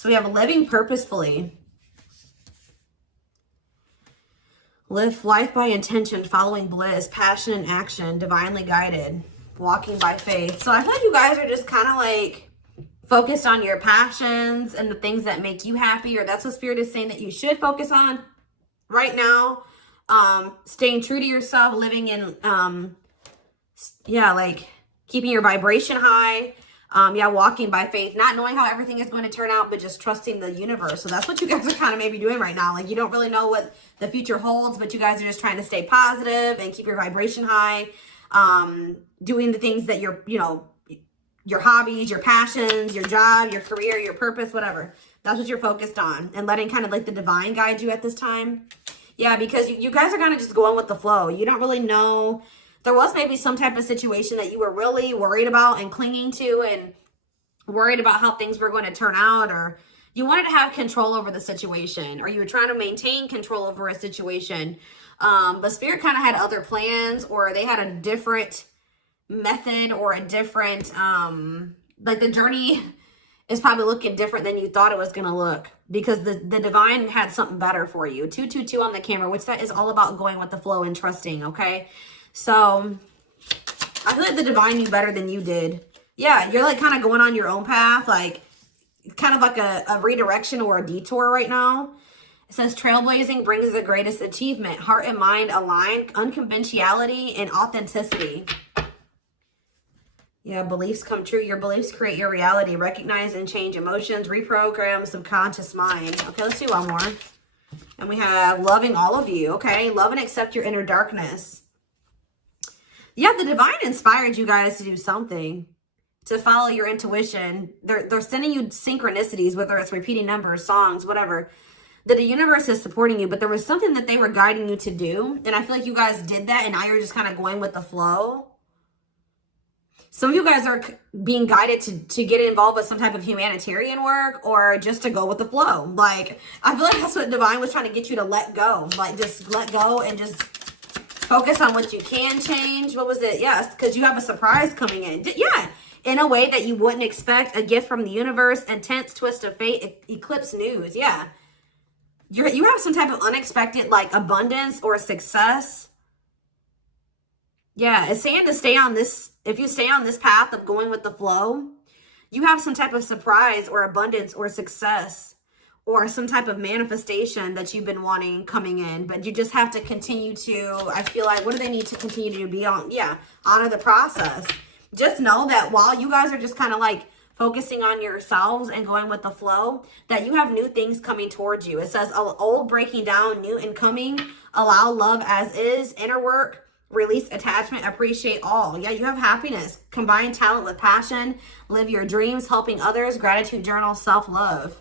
So we have living purposefully. Live life by intention, following bliss, passion and action, divinely guided, walking by faith. So I feel like you guys are just kind of like focused on your passions and the things that make you happy, or that's what Spirit is saying that you should focus on right now. Staying true to yourself, living in, like keeping your vibration high. Walking by faith, not knowing how everything is going to turn out, but just trusting the universe. So that's what you guys are kind of maybe doing right now. Like, you don't really know what the future holds, but you guys are just trying to stay positive and keep your vibration high. Doing the things that your hobbies, your passions, your job, your career, your purpose, whatever. That's what you're focused on, and letting kind of like the divine guide you at this time. Yeah, because you guys are kind of just going with the flow. You don't really know. There was maybe some type of situation that you were really worried about and clinging to, and worried about how things were going to turn out, or you wanted to have control over the situation, or you were trying to maintain control over a situation. But Spirit kind of had other plans, or they had a different method, or a different, like the journey is probably looking different than you thought it was going to look, because the divine had something better for you. 222 on the camera, which that is all about going with the flow and trusting. Okay. So I feel like the divine knew better than you did. Yeah, you're like kind of going on your own path, like kind of like a redirection or a detour right now. It says trailblazing brings the greatest achievement. Heart and mind aligned, unconventionality and authenticity. Yeah, beliefs come true. Your beliefs create your reality. Recognize and change emotions. Reprogram subconscious mind. Okay, let's do one more. And we have loving all of you. Okay, love and accept your inner darkness. Yeah, the divine inspired you guys to do something, to follow your intuition. They're sending you synchronicities, whether it's repeating numbers, songs, whatever. That the universe is supporting you, but there was something that they were guiding you to do. And I feel like you guys did that, and now you're just kind of going with the flow. Some of you guys are being guided to get involved with some type of humanitarian work, or just to go with the flow. Like, I feel like that's what divine was trying to get you to let go. Like, just let go and just focus on what you can change. What was it? Yes, because you have a surprise coming in. Yeah, in a way that you wouldn't expect. A gift from the universe, intense twist of fate, eclipse news. Yeah, you have some type of unexpected like abundance or success. Yeah, it's saying to stay on this. If you stay on this path of going with the flow, you have some type of surprise or abundance or success, or some type of manifestation that you've been wanting coming in. But you just have to continue to, I feel like, what do they need to continue to be on? Yeah, honor the process. Just know that while you guys are just kind of like focusing on yourselves and going with the flow, that you have new things coming towards you. It says old breaking down, new incoming, allow love as is, inner work, release attachment, appreciate all. Yeah, you have happiness, combine talent with passion, live your dreams, helping others, gratitude journal, self-love.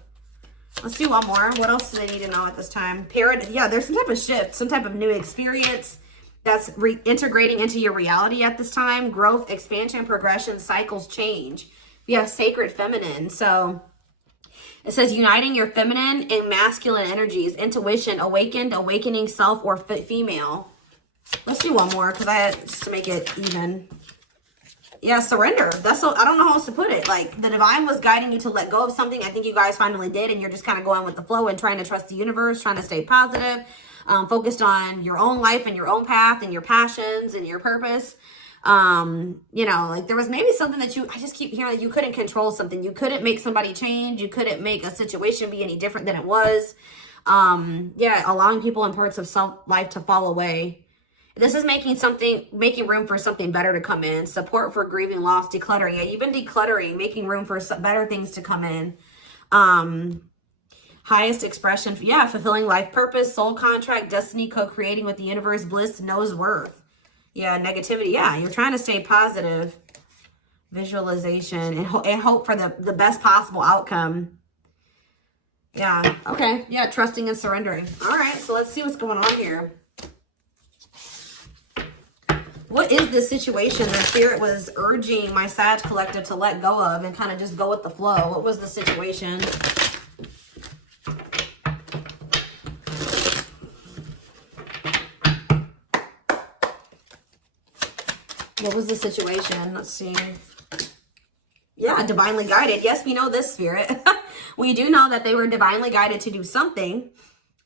Let's do one more. What else do they need to know at this time? Yeah, there's some type of shift, some type of new experience that's integrating into your reality at this time. Growth, expansion, progression, cycles, change. You have sacred feminine. So it says uniting your feminine and masculine energies, intuition, awakened, awakening self or female. Let's do one more just to make it even. Yeah, surrender. That's so, I don't know how else to put it. Like, the divine was guiding you to let go of something. I think you guys finally did, and you're just kind of going with the flow and trying to trust the universe, trying to stay positive, focused on your own life and your own path and your passions and your purpose. Like there was maybe something that I just keep hearing that you couldn't control something. You couldn't make somebody change. You couldn't make a situation be any different than it was. Allowing people and parts of self-life to fall away. This is making room for something better to come in. Support for grieving loss, decluttering. Yeah, you've been decluttering, making room for some better things to come in. Highest expression. Yeah, fulfilling life purpose, soul contract, destiny, co-creating with the universe, bliss, knows worth. Yeah, negativity. Yeah, you're trying to stay positive. Visualization and hope for the best possible outcome. Yeah, okay. Yeah, trusting and surrendering. All right, so let's see what's going on here. What is the situation that Spirit was urging my Sag collective to let go of and kind of just go with the flow? What was the situation? What was the situation? Let's see. Yeah, divinely guided. Yes, we know this, Spirit. We do know that they were divinely guided to do something.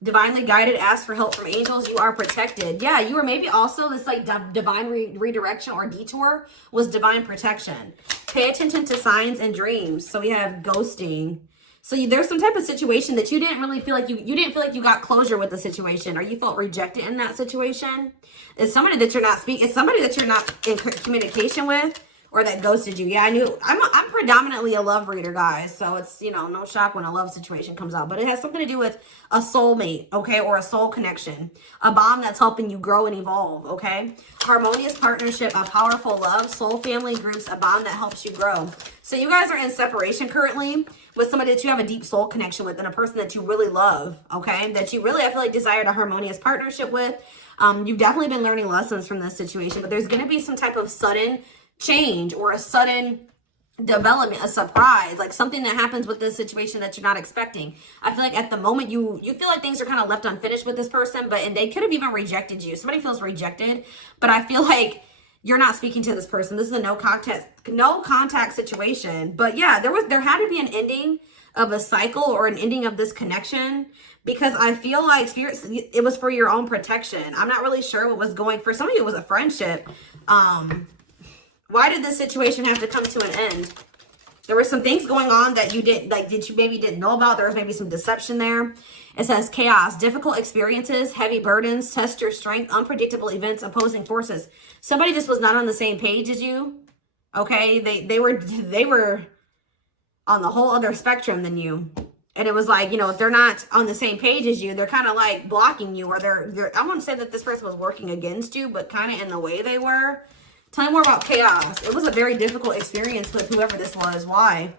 Divinely guided, ask for help from angels. You are protected. Yeah, you were maybe also this like divine redirection or detour was divine protection. Pay attention to signs and dreams. So we have ghosting. So there's some type of situation that you didn't really feel like you didn't feel like you got closure with the situation, or you felt rejected in that situation. It's somebody that you're not speaking. It's somebody that you're not in communication with, or that ghosted you. Yeah, I knew. I'm predominantly a love reader, guys. So it's, you know, no shock when a love situation comes out. But it has something to do with a soulmate, okay? Or a soul connection. A bond that's helping you grow and evolve, okay? Harmonious partnership, a powerful love, soul family groups, a bond that helps you grow. So you guys are in separation currently with somebody that you have a deep soul connection with, and a person that you really love, okay? That you really, I feel like, desired a harmonious partnership with. You've definitely been learning lessons from this situation, but there's going to be some type of sudden change or a sudden development, a surprise, like something that happens with this situation that you're not expecting. I feel like at the moment you feel like things are kind of left unfinished with this person, and they could have even rejected you. Somebody feels rejected, but I feel like you're not speaking to this person. This is a no contact situation. But yeah, there had to be an ending of a cycle or an ending of this connection, because I feel like spirits, it was for your own protection. I'm not really sure what was going, for some of you it was a friendship. Why did this situation have to come to an end? There were some things going on that you maybe didn't know about. There was maybe some deception there. It says chaos, difficult experiences, heavy burdens, test your strength, unpredictable events, opposing forces. Somebody just was not on the same page as you. Okay, they were on the whole other spectrum than you. And it was like, you know, if they're not on the same page as you, they're kind of like blocking you, or they're I wouldn't say that this person was working against you, but kind of in the way they were. Tell me more about chaos. It was a very difficult experience with whoever this was. Why?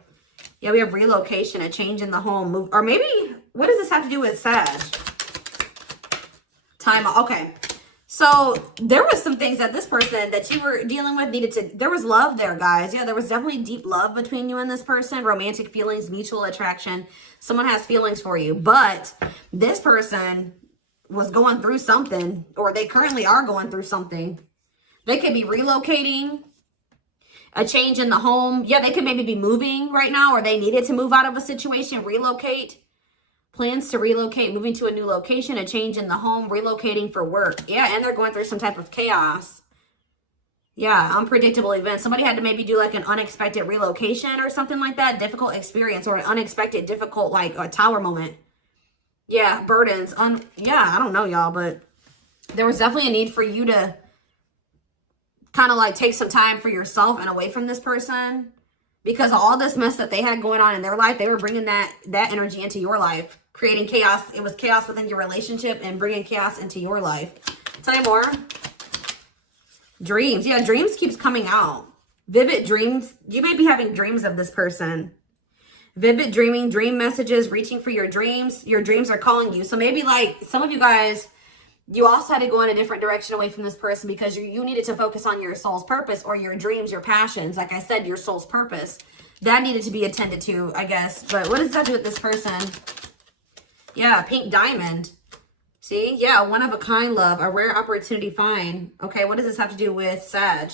Yeah, we have relocation, a change in the home, move, or maybe, what does this have to do with Sag? Time. Okay. So there was some things that this person that you were dealing with needed to, there was love there, guys. Yeah, there was definitely deep love between you and this person, romantic feelings, mutual attraction. Someone has feelings for you, but this person was going through something, or they currently are going through something. They could be relocating, a change in the home. Yeah, they could maybe be moving right now, or they needed to move out of a situation, relocate. Plans to relocate, moving to a new location, a change in the home, relocating for work. Yeah, and they're going through some type of chaos. Yeah, unpredictable events. Somebody had to maybe do like an unexpected relocation or something like that. Difficult experience, or an unexpected, difficult, like a tower moment. Yeah, burdens. Yeah, I don't know, y'all, but there was definitely a need for you to kind of like take some time for yourself and away from this person, because of all this mess that they had going on in their life. They were bringing that energy into your life, creating chaos. It was chaos within your relationship and bringing chaos into your life. Tell me more. Dreams. Yeah, dreams keeps coming out. Vivid dreams. You may be having dreams of this person. Vivid dreaming, dream messages, reaching for your dreams. Your dreams are calling you. So maybe like some of you guys, you also had to go in a different direction away from this person because you needed to focus on your soul's purpose, or your dreams, your passions. Like I said, your soul's purpose. That needed to be attended to, I guess. But what does that do with this person? Yeah, pink diamond. See? Yeah, one of a kind love, a rare opportunity find. Okay, what does this have to do with Sag?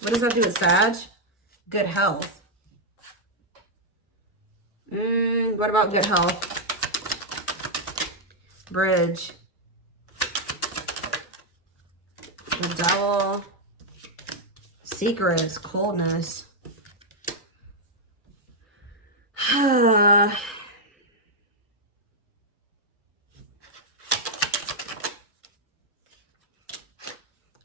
What does that do with Sag? Good health. What about good health? Bridge. The devil. Secrets. Coldness. I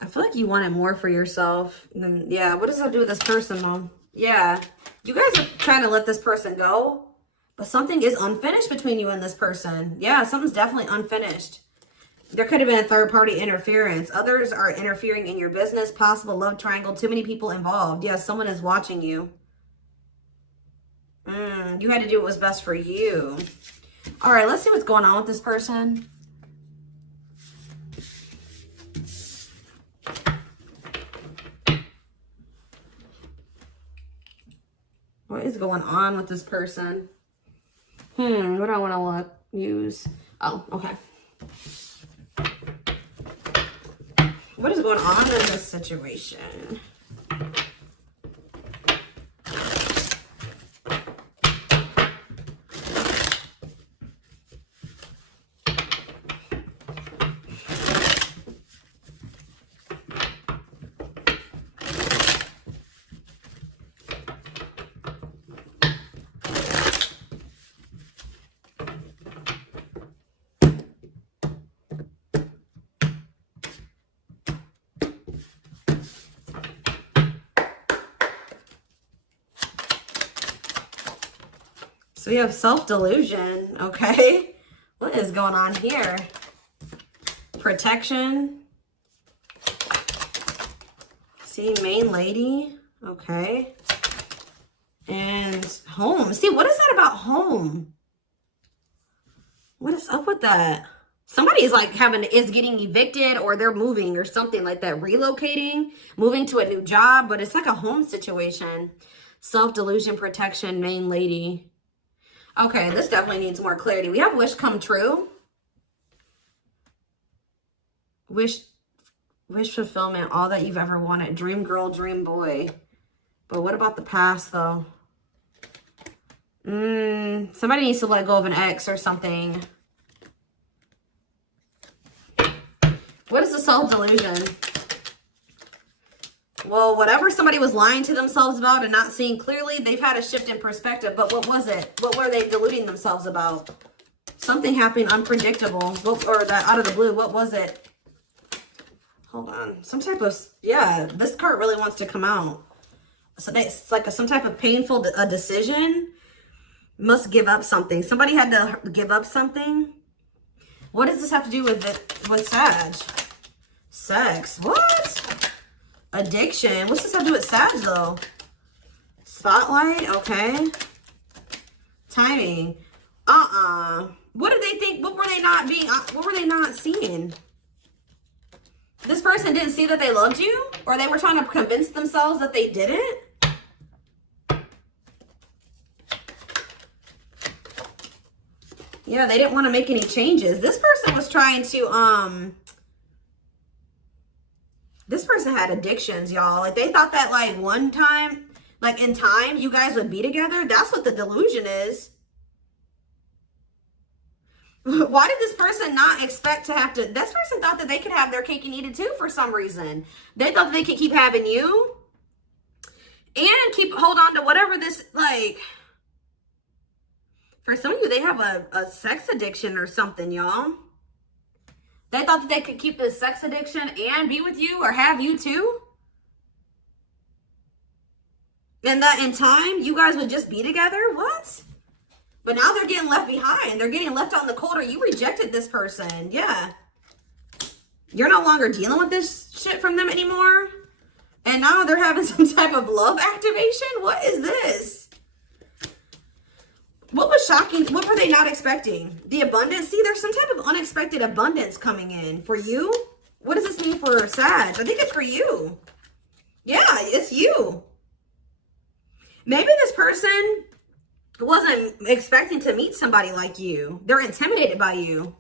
feel like you wanted more for yourself. Yeah, what does that do with this person, though? Yeah, you guys are trying to let this person go, but something is unfinished between you and this person. Yeah, something's definitely unfinished. There could have been a third-party interference. Others are interfering in your business. Possible love triangle. Too many people involved. Yeah, someone is watching you. You had to do what was best for you. All right, let's see what's going on with this person. What is going on with this person? What do I want to use? Oh, okay. What is going on in this situation? So we have self-delusion, okay? What is going on here? Protection. See, main lady, okay. And home. See, what is that about home? What is up with that? Somebody is like is getting evicted, or they're moving or something like that, relocating, moving to a new job, but it's like a home situation. Self-delusion, protection, main lady. Okay, this definitely needs more clarity. We have wish come true. Wish fulfillment, all that you've ever wanted. Dream girl, dream boy. But what about the past, though? Somebody needs to let go of an ex or something. What is the self-delusion? Well, whatever somebody was lying to themselves about and not seeing clearly, they've had a shift in perspective. But what was it? What were they deluding themselves about? Something happened unpredictable. Or that out of the blue. What was it? Hold on. Some type of... Yeah, this card really wants to come out. So it's like some type of painful decision. Must give up something. Somebody had to give up something. What does this have to do with Sag? Sex. What? Addiction. What's this have to do with Sag, though? Spotlight. Okay. Timing. What did they think? What were they not being? What were they not seeing? This person didn't see that they loved you? Or they were trying to convince themselves that they didn't? Yeah, they didn't want to make any changes. This person was trying to, this person had addictions, y'all. Like, they thought that, like, one time, like, in time, you guys would be together. That's what the delusion is. Why did this person not expect to have to... This person thought that they could have their cake and eat it, too, for some reason. They thought that they could keep having you and hold on to whatever this, like... For some of you, they have a sex addiction or something, y'all. They thought that they could keep this sex addiction and be with you or have you too. And that in time, you guys would just be together? What? But now they're getting left behind. They're getting left out in the cold, or you rejected this person. Yeah. You're no longer dealing with this shit from them anymore. And now they're having some type of love activation? What is this? What was shocking? What were they not expecting? The abundance? See, there's some type of unexpected abundance coming in. For you? What does this mean for Sag? I think it's for you. Yeah, it's you. Maybe this person wasn't expecting to meet somebody like you. They're intimidated by you.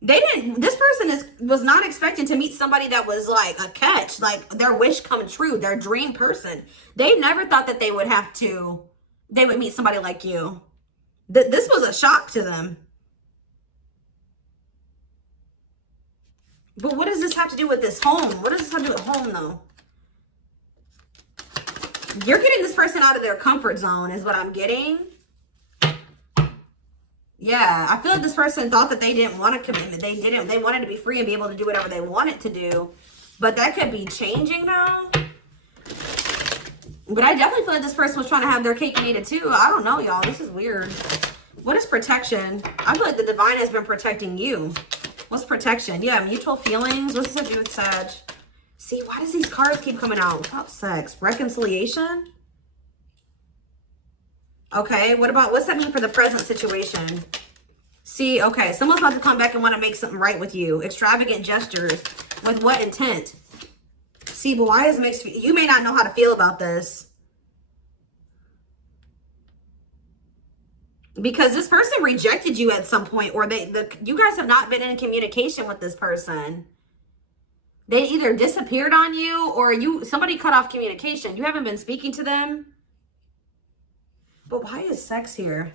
This person was not expecting to meet somebody that was like a catch, like their wish come true, their dream person. They never thought that they would meet somebody like you. This was a shock to them. But what does this have to do with this home? What does this have to do with home, though? You're getting this person out of their comfort zone is what I'm getting. Yeah, I feel like this person thought that they didn't want a commitment. They didn't. They wanted to be free and be able to do whatever they wanted to do. But that could be changing now. But I definitely feel like this person was trying to have their cake and eat it too. I don't know, y'all. This is weird. What is protection? I feel like the divine has been protecting you. What's protection? Yeah, mutual feelings. What's this have to do with Sag? See, why does these cards keep coming out? Without sex. Reconciliation? Okay, what's that mean for the present situation? See, okay, someone's about to come back and want to make something right with you. Extravagant gestures. With what intent? See, but why is mixed? You may not know how to feel about this. Because this person rejected you at some point, or you guys have not been in communication with this person. They either disappeared on you, or somebody cut off communication. You haven't been speaking to them. But why is sex here?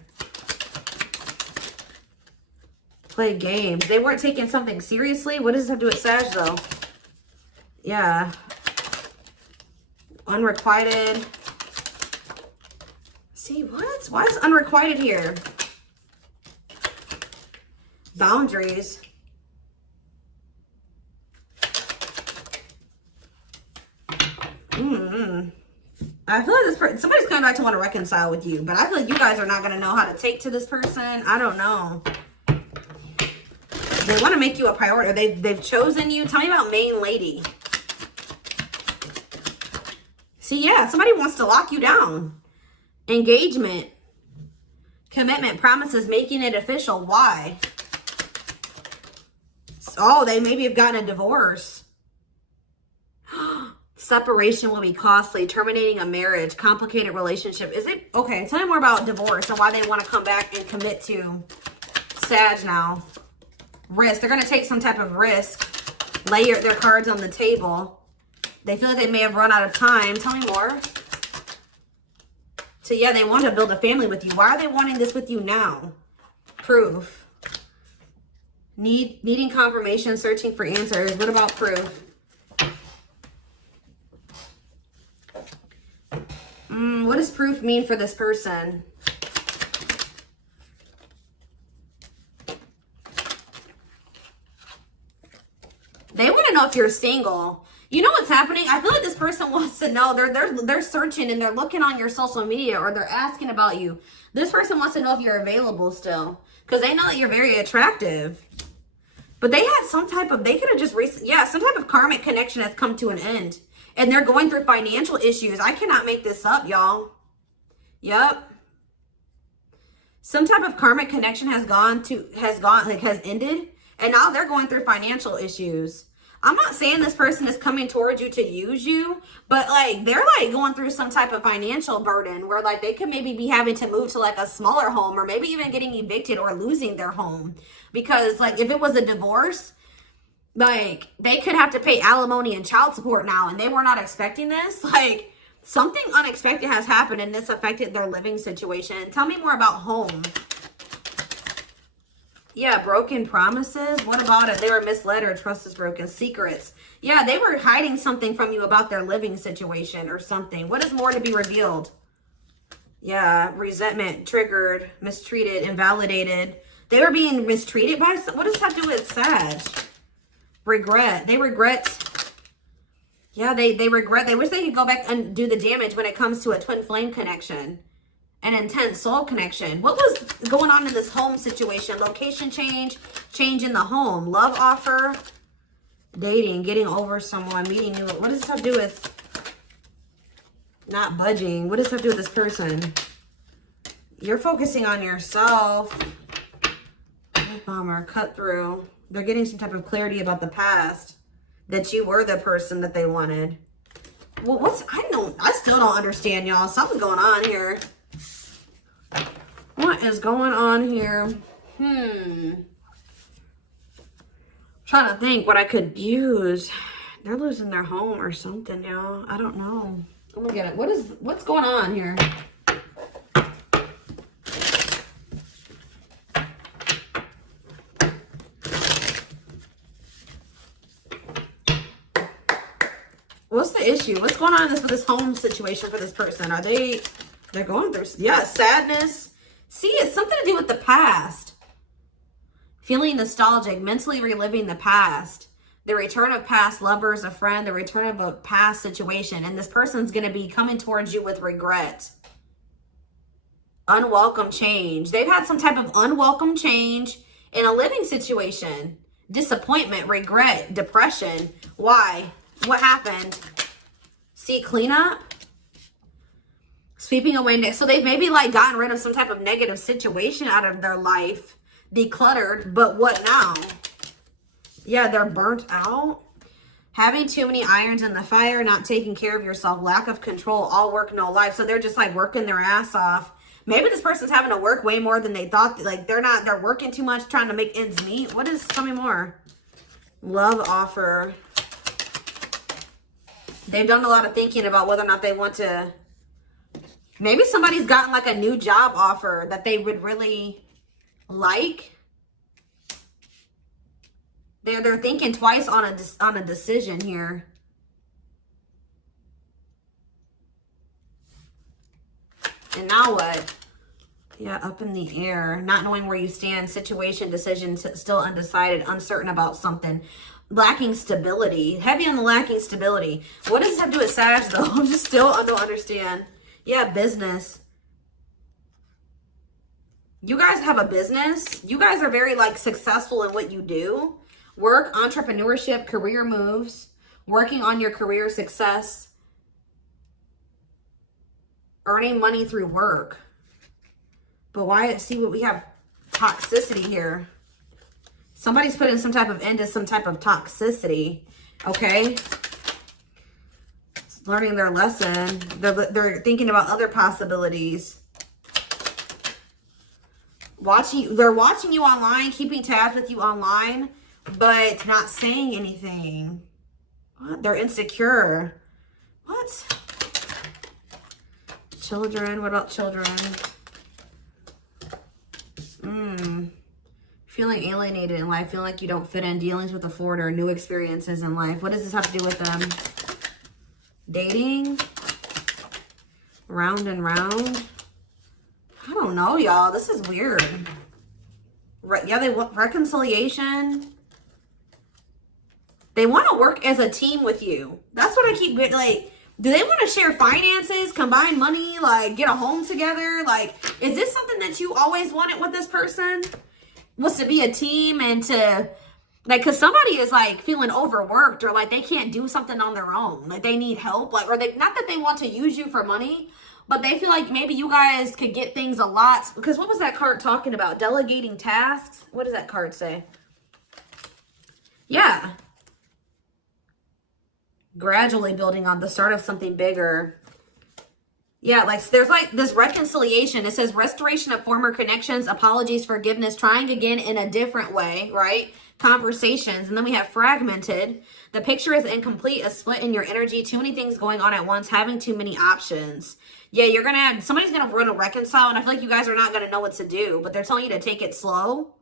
Play games. They weren't taking something seriously. What does this have to do with Sag, though? Yeah. Unrequited. See, what? Why is unrequited here? Boundaries. I feel like this person, somebody's coming back to want to reconcile with you, but I feel like you guys are not going to know how to take to this person. I don't know. They want to make you a priority. Or they've chosen you. Tell me about main lady. See, yeah, somebody wants to lock you down. Engagement. Commitment, promises, making it official. Why? Oh, they maybe have gotten a divorce. Separation will be costly. Terminating a marriage. Complicated relationship. Is it? Okay, tell me more about divorce and why they want to come back and commit to Sag now. Risk. They're going to take some type of risk. Lay their cards on the table. They feel like they may have run out of time. Tell me more. So, yeah, they want to build a family with you. Why are they wanting this with you now? Proof. Needing confirmation, searching for answers. What about proof? What does proof mean for this person? They want to know if you're single. You know what's happening? I feel like this person wants to know. They're searching and they're looking on your social media or they're asking about you. This person wants to know if you're available still because they know that you're very attractive. But they had some type of, they could have just some type of karmic connection has come to an end. And they're going through financial issues. I cannot make this up, y'all. Yep. Some type of karmic connection has ended. And now they're going through financial issues. I'm not saying this person is coming towards you to use you, but like they're like going through some type of financial burden where like they could maybe be having to move to like a smaller home or maybe even getting evicted or losing their home. Because like if it was a divorce, like they could have to pay alimony and child support now and they were not expecting this. Like something unexpected has happened and this affected their living situation. Tell me more about home. Yeah, broken promises. What about it? They were misled or trust is broken. Secrets. Yeah, they were hiding something from you about their living situation or something. What is more to be revealed? Yeah, resentment, triggered, mistreated, invalidated. They were being mistreated by some. What does that do with Sag? Regret. They regret. Yeah, they regret. They wish they could go back and do the damage when it comes to a twin flame connection. An intense soul connection. What was going on in this home situation? Location change, change in the home, love offer, dating, getting over someone, meeting you. What does this have to do with not budging? What does this have to do with this person? You're focusing on yourself. Bummer, cut through. They're getting some type of clarity about the past, that you were the person that they wanted. Well, I still don't understand, y'all. Something's going on here. What is going on here? Trying to think what I could use. They're losing their home or something, y'all. I don't know. I'm gonna get it. What's going on here? What's the issue? What's going on with this home situation for this person? They're going through, yeah, sadness. See, it's something to do with the past. Feeling nostalgic, mentally reliving the past. The return of past lovers, a friend, the return of a past situation. And this person's going to be coming towards you with regret. Unwelcome change. They've had some type of unwelcome change in a living situation. Disappointment, regret, depression. Why? What happened? See, cleanup. Sweeping away. So they've maybe like gotten rid of some type of negative situation out of their life. Decluttered. But what now? Yeah, they're burnt out. Having too many irons in the fire. Not taking care of yourself. Lack of control. All work, no life. So they're just like working their ass off. Maybe this person's having to work way more than they thought. Like they're working too much trying to make ends meet. Tell me more. Love offer. They've done a lot of thinking about whether or not they want to. Maybe somebody's gotten like a new job offer that they would really like. They're thinking twice on a decision here. And now what? Yeah, up in the air, not knowing where you stand, situation, decision, still undecided, uncertain about something, lacking stability, heavy on the lacking stability. What does this have to do with Sag though? I'm just still, I don't understand. Yeah, business. You guys have a business. You guys are very like successful in what you do. Work, entrepreneurship, career moves, working on your career success, earning money through work. But why? See what we have, toxicity here. Somebody's putting some type of end to some type of toxicity. Okay. Learning their lesson. They're thinking about other possibilities. They're watching you online, keeping tabs with you online, but not saying anything. What? They're insecure. What? Children. What about children? Feeling alienated in life, feeling like you don't fit in, dealings with authority or new experiences in life. What does this have to do with them? Dating? Round and round? I don't know, y'all. This is weird. Yeah, they want reconciliation. They want to work as a team with you. That's what I keep getting. Like, do they want to share finances, combine money, like get a home together? Like, is this something that you always wanted with this person? Was to be a team and to, like, because somebody is like feeling overworked or like they can't do something on their own. Like they need help. Like, or they, not that they want to use you for money, but they feel like maybe you guys could get things a lot. Because what was that card talking about? Delegating tasks? What does that card say? Yeah. Gradually building on the start of something bigger. Yeah, like there's like this reconciliation. It says restoration of former connections, apologies, forgiveness, trying again in a different way, right? Conversations. And then we have fragmented. The picture is incomplete, a split in your energy, too many things going on at once, having too many options. Yeah, you're going to have, somebody's going to reconcile, and I feel like you guys are not going to know what to do, but they're telling you to take it slow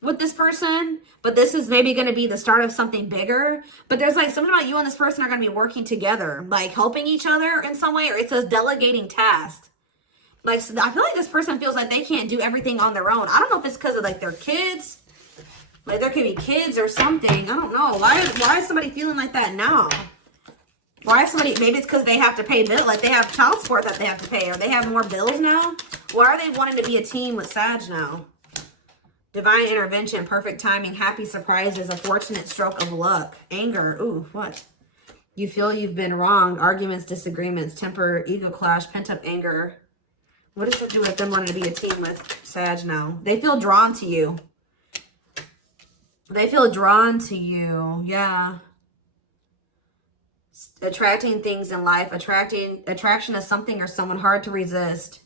with this person, but this is maybe going to be the start of something bigger. But there's like something about you and this person are going to be working together, like helping each other in some way, or it says delegating tasks. Like, so I feel like this person feels like they can't do everything on their own. I don't know if it's because of like their kids, like there could be kids or something. I don't know. Why is somebody feeling like that now? Why is somebody, maybe it's because they have to pay bills, like they have child support that they have to pay, or they have more bills now. Why are they wanting to be a team with Sag now? Divine intervention, perfect timing, happy surprises, a fortunate stroke of luck. Anger, ooh, what? You feel you've been wronged, arguments, disagreements, temper, ego clash, pent-up anger. What does it do with them wanting to be a team with Sag now? They feel drawn to you. They feel drawn to you, yeah. Attracting things in life, attraction is something or someone hard to resist.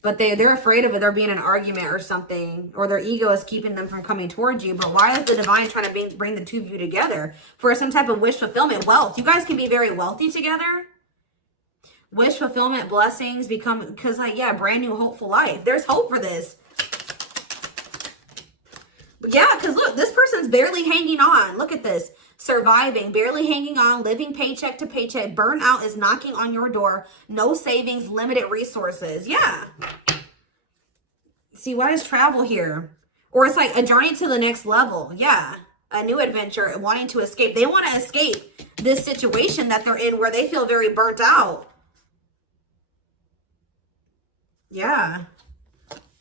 But they're afraid of it. There being an argument or something, or their ego is keeping them from coming towards you. But why is the divine trying to bring the two of you together for some type of wish fulfillment? Wealth. You guys can be very wealthy together. Wish fulfillment, blessings, because like, yeah, brand new hopeful life. There's hope for this. But yeah, because look, this person's barely hanging on. Look at this. Surviving, barely hanging on, living paycheck to paycheck. Burnout is knocking on your door. No savings, limited resources. Yeah. See, why is travel here? Or it's like a journey to the next level. Yeah. A new adventure, wanting to escape. They want to escape this situation that they're in where they feel very burnt out. Yeah.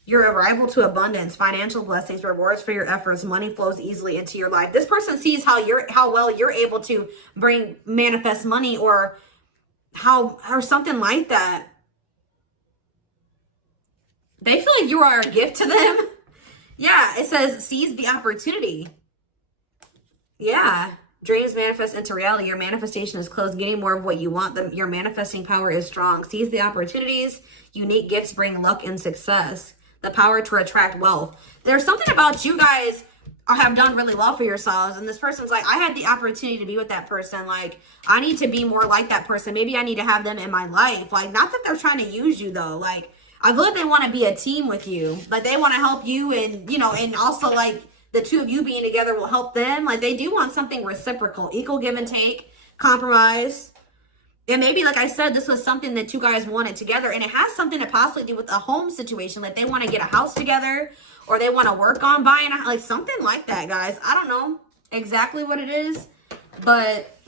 Your arrival to abundance, financial blessings, rewards for your efforts, money flows easily into your life. This person sees how well you're able to manifest money, or something like that. They feel like you are a gift to them. Yeah, it says seize the opportunity. Yeah. Dreams manifest into reality. Your manifestation is close. Getting more of what you want. Your manifesting power is strong. Seize the opportunities. Unique gifts bring luck and success. The power to attract wealth. There's something about you guys have done really well for yourselves, and this person's like, I had the opportunity to be with that person. Like, I need to be more like that person. Maybe I need to have them in my life. Like, not that they're trying to use you though. Like, I feel like they want to be a team with you. Like, they want to help you, and you know, and also like the two of you being together will help them. Like, they do want something reciprocal, equal give and take, compromise. And maybe, like I said, this was something that you guys wanted together. And it has something to possibly do with a home situation. Like they want to get a house together. Or they want to work on buying a, like something like that, guys. I don't know exactly what it is. But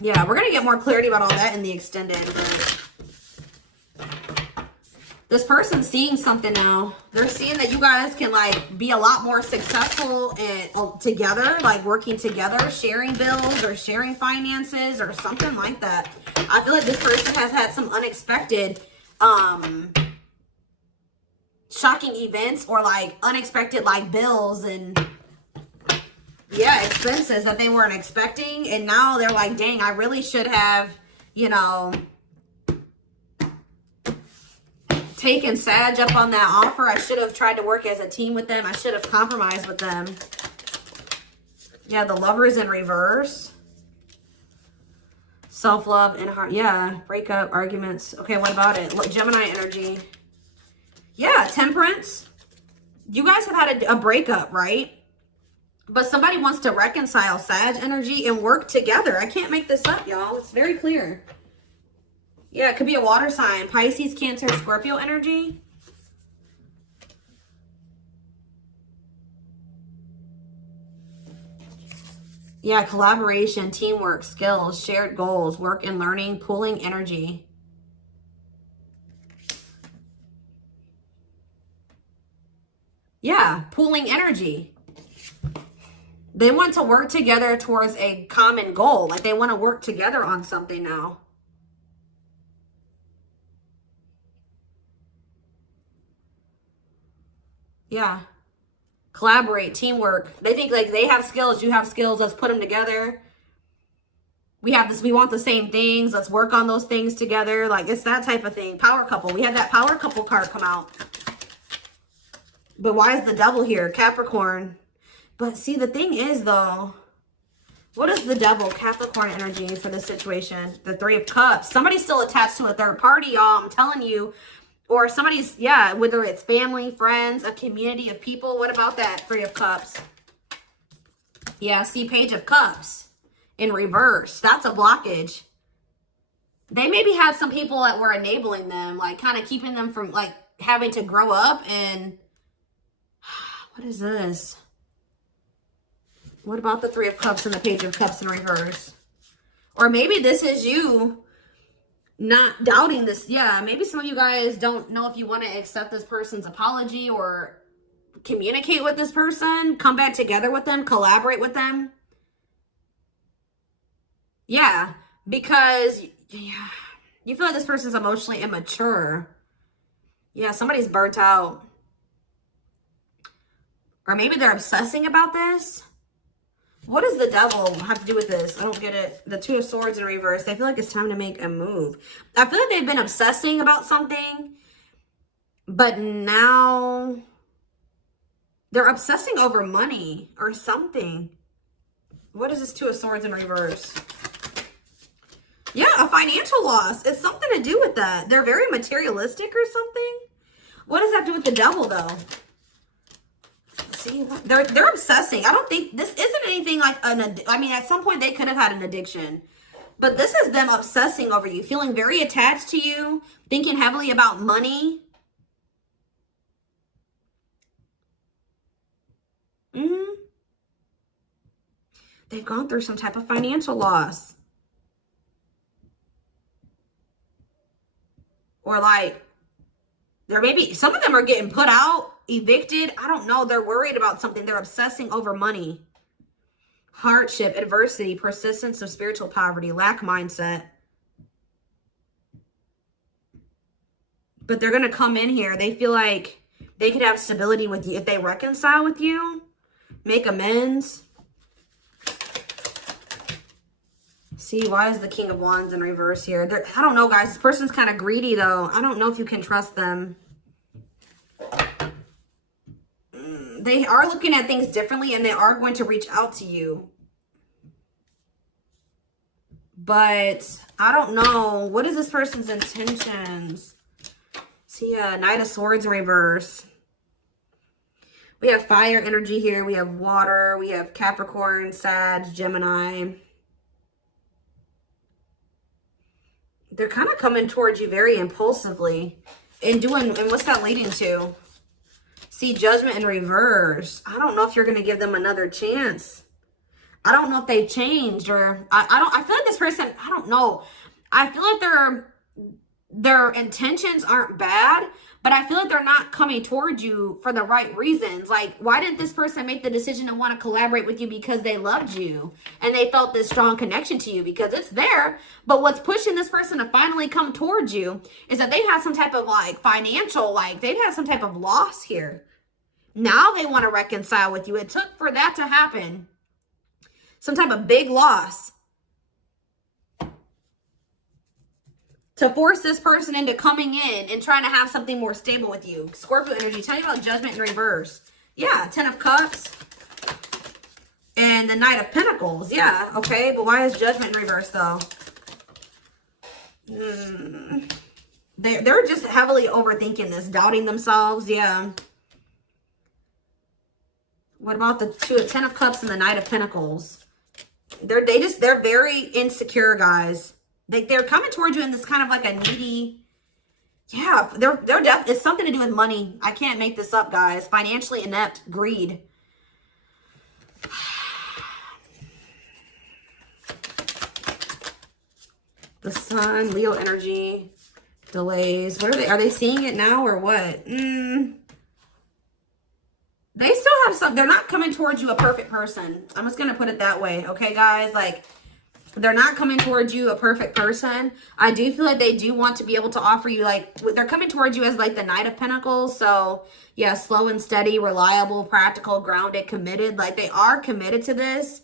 yeah, we're going to get more clarity about all that in the extended. This person's seeing something now. They're seeing that you guys can like be a lot more successful and together, like working together, sharing bills or sharing finances or something like that. I feel like this person has had some unexpected, shocking events or like unexpected like bills and yeah, expenses that they weren't expecting. And now they're like, dang, I really should have, you know, taken Sag up on that offer. I should have tried to work as a team with them. I should have compromised with them. Yeah, the Lovers in reverse. Self-love and heart. Yeah, breakup, arguments. Okay, what about it? Look, Gemini energy. Yeah, Temperance. You guys have had a breakup, right? But somebody wants to reconcile Sag energy and work together. I can't make this up, y'all. It's very clear. Yeah, it could be a water sign. Pisces, Cancer, Scorpio energy. Yeah, collaboration, teamwork, skills, shared goals, work and learning, pooling energy. Yeah, pooling energy. They want to work together towards a common goal. Like they want to work together on something now. Yeah. Collaborate, teamwork. They think like they have skills, you have skills. Let's put them together. We have this, we want the same things. Let's work on those things together. Like it's that type of thing. Power couple. We had that power couple card come out. But why is the devil here? Capricorn. But see, the thing is though, what is the devil? Capricorn energy for this situation. The Three of Cups. Somebody's still attached to a third party, y'all. I'm telling you. Or somebody's, yeah, whether it's family, friends, a community of people. What about that? Three of Cups. Yeah, see, Page of Cups in reverse. That's a blockage. They maybe had some people that were enabling them, like kind of keeping them from like having to grow up. And what is this? What about the Three of Cups and the Page of Cups in reverse? Or maybe this is you not doubting this. Yeah, maybe some of you guys don't know if you want to accept this person's apology or communicate with this person, come back together with them, collaborate with them. Yeah, because yeah, you feel like this person's emotionally immature. Yeah, somebody's burnt out. Or maybe they're obsessing about this. What does the devil have to do with this? I don't get it. The Two of Swords in reverse. They feel like it's time to make a move. I feel like they've been obsessing about something, but now they're obsessing over money or something. What is this Two of Swords in reverse? Yeah, a financial loss. It's something to do with that. They're very materialistic or something. What does that do with the devil, though? See, they're obsessing. I don't think this isn't anything like I mean, at some point they could have had an addiction, but this is them obsessing over you, feeling very attached to you, thinking heavily about money. They've gone through some type of financial loss, or like there maybe some of them are getting put out, evicted. I don't know. They're worried about something. They're obsessing over money. Hardship, adversity, persistence of spiritual poverty, lack mindset. But they're going to come in here. They feel like they could have stability with you if they reconcile with you, make amends. See, why is the King of Wands in reverse here? I don't know, guys. This person's kind of greedy, though. I don't know if you can trust them. They are looking at things differently, and they are going to reach out to you. But I don't know. What is this person's intentions? See, Knight of Swords in reverse. We have fire energy here. We have water. We have Capricorn, Sag, Gemini. They're kind of coming towards you very impulsively. And what's that leading to? See, Judgment in reverse. I don't know if you're going to give them another chance. I don't know if they've changed, or I feel like this person, I don't know. I feel like their intentions aren't bad, but I feel like they're not coming towards you for the right reasons. Like, why didn't this person make the decision to want to collaborate with you? Because they loved you and they felt this strong connection to you, because it's there. But what's pushing this person to finally come towards you is that they had some type of like financial, like they've had some type of loss here. Now they want to reconcile with you. It took for that to happen. Some type of big loss to force this person into coming in and trying to have something more stable with you. Scorpio energy, tell me about Judgment in reverse. Yeah, 10 of Cups and the Knight of Pentacles. Yeah, okay, but why is Judgment in reverse though? They're just heavily overthinking this, doubting themselves. Yeah. What about the 10 of Cups and the Knight of Pentacles? They're very insecure, guys. They're coming towards you in this kind of like a needy, yeah, it's something to do with money. I can't make this up, guys. Financially inept, greed. The Sun, Leo energy, delays. What are they seeing it now or what? They still have some, they're not coming towards you a perfect person. I'm just going to put it that way. Okay, guys? Like, they're not coming towards you a perfect person. I do feel like they do want to be able to offer you, like, they're coming towards you as like the Knight of Pentacles. So yeah, slow and steady, reliable, practical, grounded, committed. Like, they are committed to this,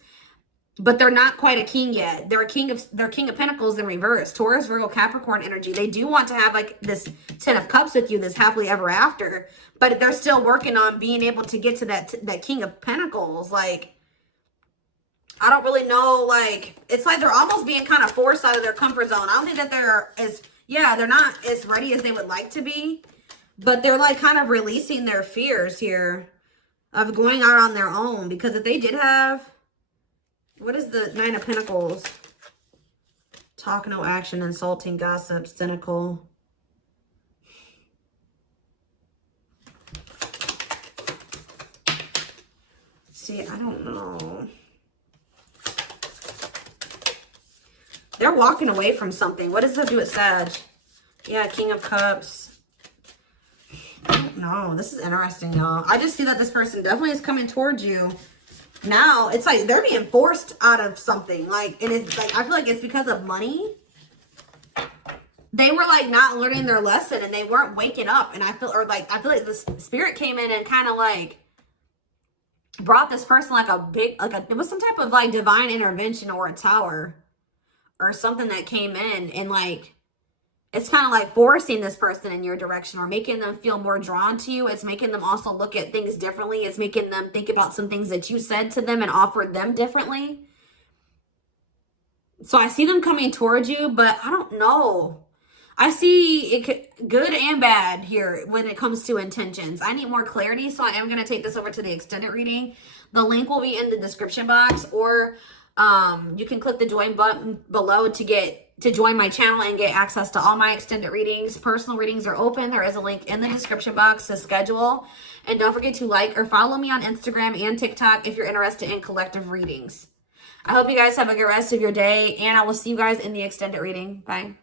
but they're not quite a king yet. They're King of Pentacles in reverse. Taurus, Virgo, Capricorn energy. They do want to have like this 10 of Cups with you, this happily ever after, but they're still working on being able to get to that King of Pentacles. Like, I don't really know, like, it's like they're almost being kind of forced out of their comfort zone. I don't think that they're not as ready as they would like to be, but they're like kind of releasing their fears here of going out on their own. Because if they did have, what is the 9 of Pentacles? Talk, no action, insulting, gossip, cynical. See, I don't know. They're walking away from something. What does that do with Sag? Yeah, King of Cups. I don't know. This is interesting, y'all. I just see that this person definitely is coming towards you. Now, it's like they're being forced out of something. Like, and it's like, I feel like it's because of money. They were like not learning their lesson and they weren't waking up. And I feel like the spirit came in and kind of like brought this person like it was some type of like divine intervention or a tower or something that came in, and like it's kind of like forcing this person in your direction or making them feel more drawn to you. It's making them also look at things differently. It's making them think about some things that you said to them and offered them differently. So I see them coming towards you, but I don't know. I see it good and bad here when it comes to intentions. I need more clarity, so I am going to take this over to the extended reading. The link will be in the description box, or you can click the join button below to join my channel and get access to all my extended readings. Personal readings are open. There is a link in the description box to schedule. And don't forget to like or follow me on Instagram and TikTok if you're interested in collective readings. I hope you guys have a good rest of your day, and I will see you guys in the extended reading. Bye.